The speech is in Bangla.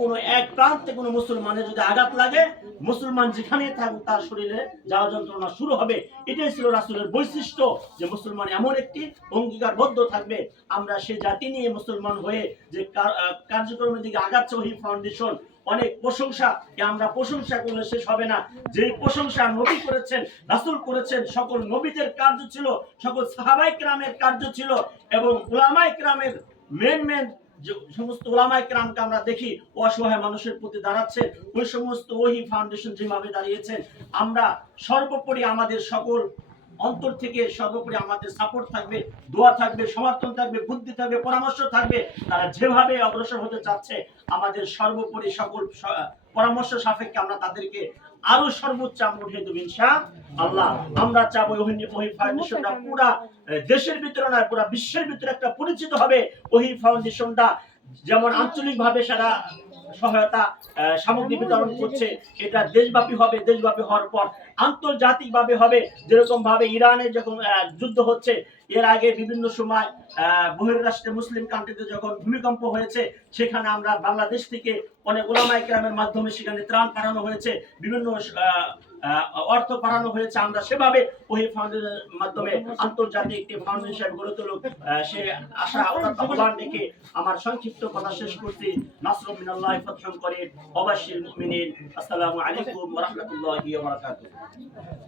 কোনো এক প্রান্তে কোনো মুসলমানের যদি আঘাত লাগে, মুসলমান যেখানেই থাকুক তার শরীরে জ্বালা যন্ত্রণা শুরু হবে। এটাই ছিল রাসূলের বৈশিষ্ট্য, যে মুসলমান এমন একটি অঙ্গীকারবদ্ধ থাকবে। আমরা সে জাতি নিয়ে মুসলমান হয়ে যে কার্যক্রমের দিকে আগাচ্ছে ওহী ফাউন্ডেশন, অনেক প্রশংসা, আমরা প্রশংসা করলে শেষ হবে না। যে প্রশংসা নবী করেছেন, রাসূল করেছেন, সকল নবীদের কার্য ছিল, সকল সাহাবায়ে কেরামের কার্য ছিল, এবং উলামায়ে কেরামের মেন যে সমস্ত উলামায়ে কেরামকে আমরা দেখি অসহায় মানুষের প্রতি দাঁড়াচ্ছে, ওই সমস্ত ওহী ফাউন্ডেশন যেভাবে দাঁড়িয়েছেন, আমরা সর্বোপরি আমাদের সকল অন্তর থেকে সর্বোপরি আমাদের সাপোর্ট থাকবে, দোয়া থাকবে, সমর্থন থাকবে, বুদ্ধি থাকবে, পরামর্শ থাকবে। তারা যেভাবে অগ্রসর হতে চাচ্ছে, আমাদের সর্বোপরি সকল পরামর্শ সাপেক্ষে আমরা তাদেরকে আরো সর্বোচ্চ আমরা উঠে দেব ইনশাআল্লাহ। আমরা চাবো ওহী ফাউন্ডেশনটা পুরা দেশের ভিতরে নয়, পুরা বিশ্বের ভিতরে একটা পরিচিত হবে। ওহী ফাউন্ডেশনটা যেমন আঞ্চলিকভাবে সারা সহায়তা সামগ্রী বিতরণ করছে, এটা দেশব্যাপী হবে। দেশব্যাপী হওয়ার পর আন্তর্জাতিকভাবে হবে। যেরকম ভাবে ইরানে যখন যুদ্ধ হচ্ছে, এর আগে বিভিন্ন সময় বহির্রাষ্ট্রে মুসলিম কান্ট্রিতে যখন ভূমিকম্প হয়েছে, সেখানে আমরা বাংলাদেশ থেকে অনেক উলামায়ে কেরামের মাধ্যমে সেখানে ত্রাণ পাঠানো হয়েছে, বিভিন্ন অর্থ পাঠানো হয়েছে। আমরা সেভাবে ওহী ফাউন্ডেশনের মাধ্যমে আন্তর্জাতিক একটি ফাউন্ডেশন গড়ে তুলুক, সে আশা আহ্বান রেখে আমার সংক্ষিপ্ত কথা শেষ করছি। নাসরুম মিনাল্লাহি ফাতহুন করিম ওয়া বাশশিরিল মুমিনিন। আসসালামু আলাইকুম ওয়া রাহমাতুল্লাহি ওয়া বারাকাতুহু।